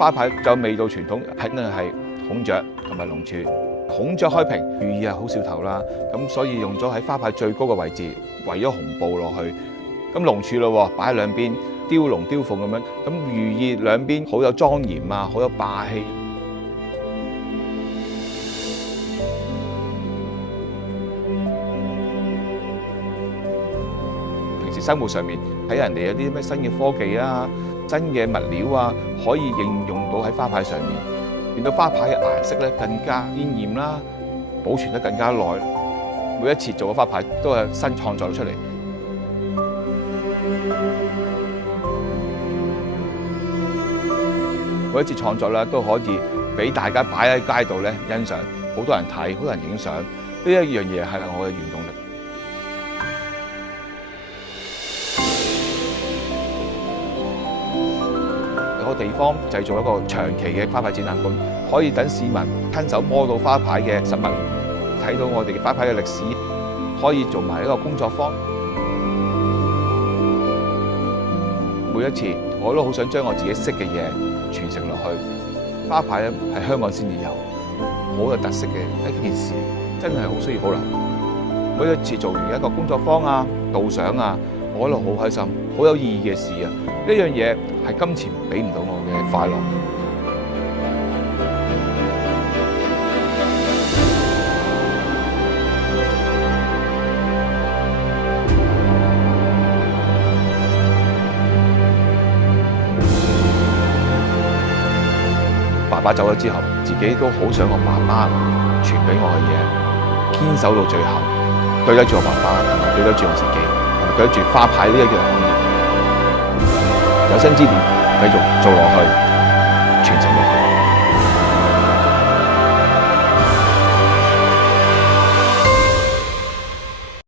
花牌就味道傳統，肯定係孔雀同埋龍柱。孔雀開屏，寓意係好兆頭啦，咁所以用咗喺花牌最高嘅位置，圍咗紅布落去。咁龍柱咯，擺喺兩邊，雕龍雕鳳咁樣，咁寓意兩邊好有莊嚴啊，好有霸氣。平時生活上面睇人哋有啲咩新嘅科技啊、新嘅物料啊，可以應用到喺花牌上面，令到花牌嘅顏色咧更加鮮豔啦，保存得更加耐。每一次做嘅花牌都係新創作出嚟。每一次創作咧都可以俾大家擺喺街度咧欣賞，好多人睇，好多人影相。呢一樣嘢係我嘅原動力。有個地方製造一個長期嘅花牌展覽館，可以等市民親手摸到花牌嘅實物，睇到我哋嘅花牌嘅歷史，可以做埋一個工作坊。每一次我都好想將我自己識嘅嘢傳承落去。花牌咧係香港先至有，好有特色嘅一件事，真係好需要保留。每一次做完一個工作坊啊、導賞啊，我覺得好開心，好有意義嘅事啊！呢樣嘢係金錢俾唔到我嘅快樂。爸爸走咗之後，自己都好想我媽媽傳俾我嘅嘢，堅守到最後，對得住我爸爸，同埋對得住我自己，同埋對得住花牌呢一樣行業，有生之年繼續做落去，傳承落去。